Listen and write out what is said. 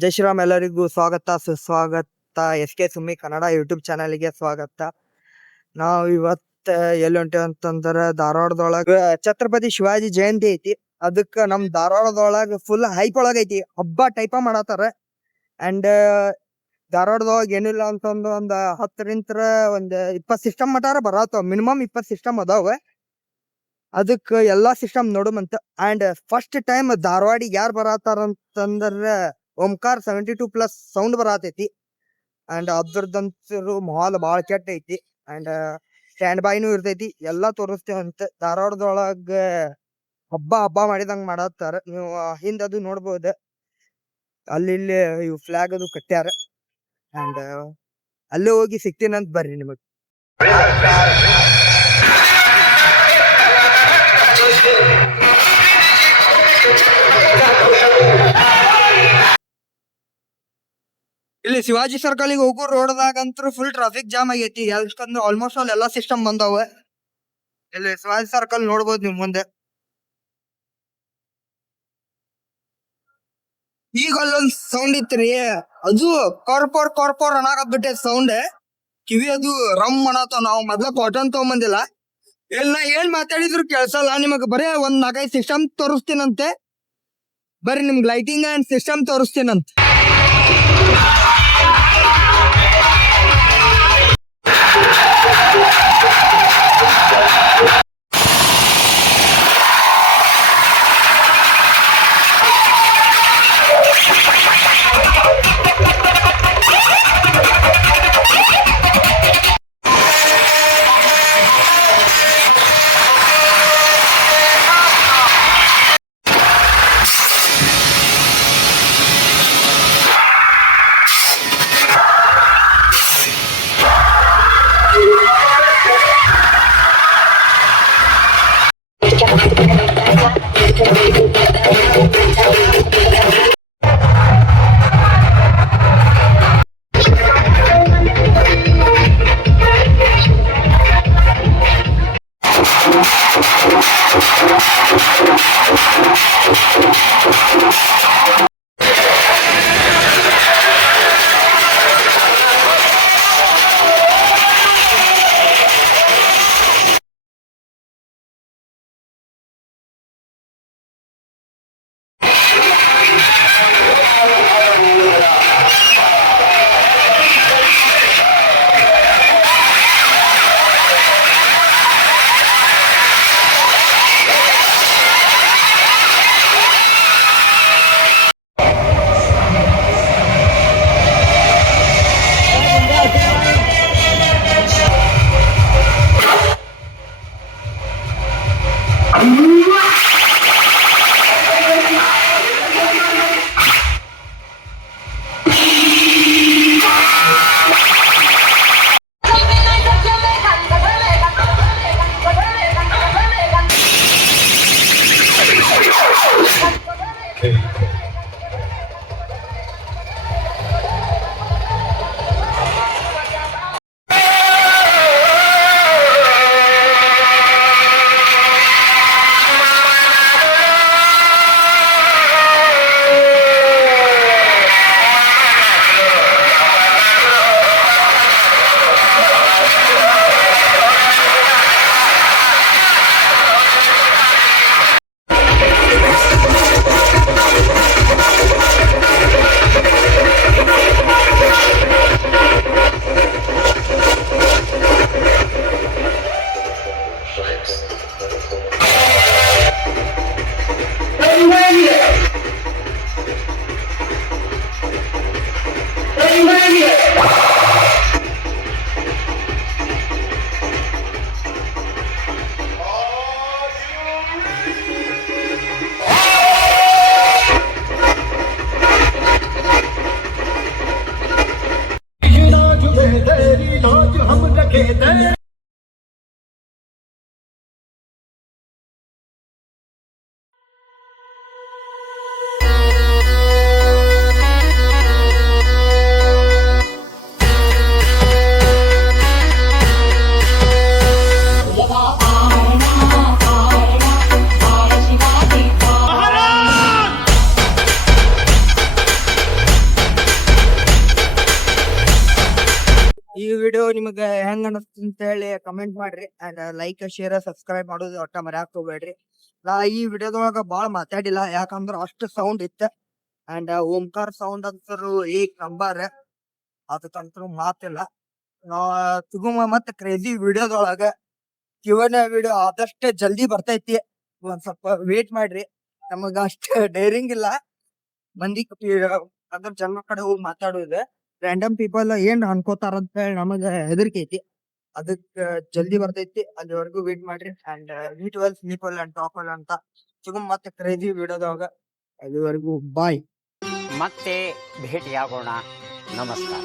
ಜೈ ಶ್ರೀರಾಮ್. ಎಲ್ಲರಿಗೂ ಸ್ವಾಗತ ಸುಸ್ವಾಗತ. SK ಸುಮ್ಮಿ ಕನ್ನಡ ಯೂಟ್ಯೂಬ್ ಚಾನಲ್ಗೆ ಸ್ವಾಗತ. ನಾವು ಇವತ್ತು ಎಲ್ಲಿ ಹೊಂಟೇವ್ ಅಂತಂದ್ರ ಧಾರವಾಡದೊಳಗ ಛತ್ರಪತಿ ಶಿವಾಜಿ ಜಯಂತಿ ಐತಿ. ಅದಕ್ಕ ನಮ್ ಧಾರವಾಡದೊಳಗ ಫುಲ್ ಹೈಪ್ ಒಳಗ ಐತಿ, ಹಬ್ಬ ಟೈಪ ಮಾಡತ್ತಾರ. ಅಂಡ್ ಧಾರವಾಡದೊಳಗ ಏನಿಲ್ಲ ಅಂತಂದ್ರ ಒಂದ್ 10ರಿಂದ ಒಂದ್ 20 ಸಿಸ್ಟಮ್ ಮಟಾರ ಬರತ್ತಾವ. ಮಿನಿಮಮ್ 20 ಸಿಸ್ಟಮ್ ಅದಾವ. ಅದಕ್ಕ ಎಲ್ಲಾ ಸಿಸ್ಟಮ್ ನೋಡುಮಂತ. ಅಂಡ್ ಫಸ್ಟ್ ಟೈಮ್ ಧಾರವಾಡಿಗೆ ಯಾರು ಬರತ್ತಾರ ಅಂತಂದ್ರ ಓಂಕಾರ 72+ ಸೌಂಡ್ ಬರತೈತಿ. ಅಂಡ್ ಅದ್ರದಂತರು ಮಾಲ್ ಬಾಳ ಕೆಟ್ಟ ಐತಿ. ಅಂಡ್ ಸ್ಟ್ಯಾಂಡ್ ಬೈನು ಇರ್ತೈತಿ. ಎಲ್ಲಾ ತೋರಿಸ್ತೇವಂತ. ಧಾರವಾಡದೊಳಗ ಹಬ್ಬ ಮಾಡಿದಂಗ ಮಾಡತ್ತಾರ. ನೀವು ಹಿಂದ ಅದು ನೋಡ್ಬೋದ. ಅಲ್ಲಿ ಇಲ್ಲಿ ಇವ್ ಫ್ಲಾಗ್ ಅದು ಕಟ್ಟ್ಯಾರ. ಅಂಡ್ ಅಲ್ಲೇ ಹೋಗಿ ಸಿಗ್ತೀನಂತ ಬರ್ರಿ ನಿಮಗ್. ಇಲ್ಲಿ ಶಿವಾಜಿ ಸರ್ಕಲ್ ಗೆ ಹೋಗೋ ರೋಡ್ದಾಗಂತೂ ಫುಲ್ ಟ್ರಾಫಿಕ್ ಜಾಮ್ ಆಗೈತಿ. ಯಾಕಂದ್ರೆ ಆಲ್ಮೋಸ್ಟ್ ಆಲ್ ಎಲ್ಲಾ ಸಿಸ್ಟಮ್ ಬಂದಾವ. ಇಲ್ಲಿ ಶಿವಾಜಿ ಸರ್ಕಲ್ ನೋಡ್ಬೋದು ನಿಮ್ ಮುಂದೆ. ಈಗ ಅಲ್ಲೊಂದ್ ಸೌಂಡ್ ಇತ್ರಿ, ಅದು ಕಾರ್ಪೋರ್ ಅನ್ನಾಕತ್ಬಿಟ್ಟೆ ಸೌಂಡ್. ಕಿವಿ ಅದು ರಮ್ ಅನ್ನತಾವ. ನಾವು ಮೊದ್ಲ ಕಾಟನ್ ತಗೊಂಬಂದಿಲ್ಲ. ಎಲ್ಲ ಏನ್ ಮಾತಾಡಿದ್ರು ಕೇಳ್ಸಲ್ಲ. ನಿಮಗ್ ಬರೇ ಒಂದ್ 4-5 ಸಿಸ್ಟಮ್ ತೋರಿಸ್ತೀನಂತೆ. ಬರ್ರಿ ನಿಮ್ಗೆ ಲೈಟಿಂಗ್ ಅಂಡ್ ಸಿಸ್ಟಮ್ ತೋರಿಸ್ತೀನಂತ. ನಿಮಗೆ ಹೆಂಗ್ ಅನಸ್ತ ಅಂತ ಹೇಳಿ ಕಮೆಂಟ್ ಮಾಡ್ರಿ ಅಂಡ್ ಲೈಕ್ ಶೇರ್ ಸಬ್ಸ್ಕ್ರೈಬ್ ಮಾಡೋದು ಒಟ್ಟ ಮರ್ಯಾಕ್ ಹೋಗ್ಬೇಡ್ರಿ. ನಾ ಈ ವಿಡಿಯೋದೊಳಗ ಬಾಳ ಮಾತಾಡಿಲ್ಲ ಯಾಕಂದ್ರ ಅಷ್ಟು ಸೌಂಡ್ ಇತ್ತ ಅಂಡ್ ಓಂಕಾರ್ ಸೌಂಡ್ ಅಂತರು ಏಕ್ ನಂಬರ್ ಅದಕ್ಕಂತೂ ಮಾತಿಲ್ಲ. ತುಗುಮ ಮತ್ತ ಕ್ರೇಜಿ ವಿಡಿಯೋದೊಳಗ Q&A ವಿಡಿಯೋ ಆದಷ್ಟು ಜಲ್ದಿ ಬರ್ತೈತಿ. ಒಂದ್ ಸ್ವಲ್ಪ ವೇಟ್ ಮಾಡ್ರಿ. ನಮಗ ಅಷ್ಟ ಡೈರಿಂಗ್ ಇಲ್ಲ ಮಂದಿ ಅದ್ರ ಜನ ಕಡೆ ಹೋಗಿ ಮಾತಾಡೋದು. ರ್ಯಾಂಡಮ್ ಪೀಪಲ್ ಏನ್ ಅನ್ಕೋತಾರ ಅಂತ ಹೇಳಿ ನಮಗ ಹೆದರಿಕೆ ಐತಿ. ಅದಕ್ಕ ಜಲ್ದಿ ಬರ್ತೈತಿ ಅಲ್ಲಿವರೆಗೂ ವೇಟ್ ಮಾಡ್ರಿ and meet well sleep well and talk well ಅಂತ ಸಿಗುಮ್ ಮತ್ತೆ ಕ್ರೇಜಿ ವಿಡಿಯೋದಾಗ. ಅಲ್ಲಿವರೆಗೂ ಬಾಯ್. ಮತ್ತೆ ಭೇಟಿಯಾಗೋಣ. ನಮಸ್ಕಾರ.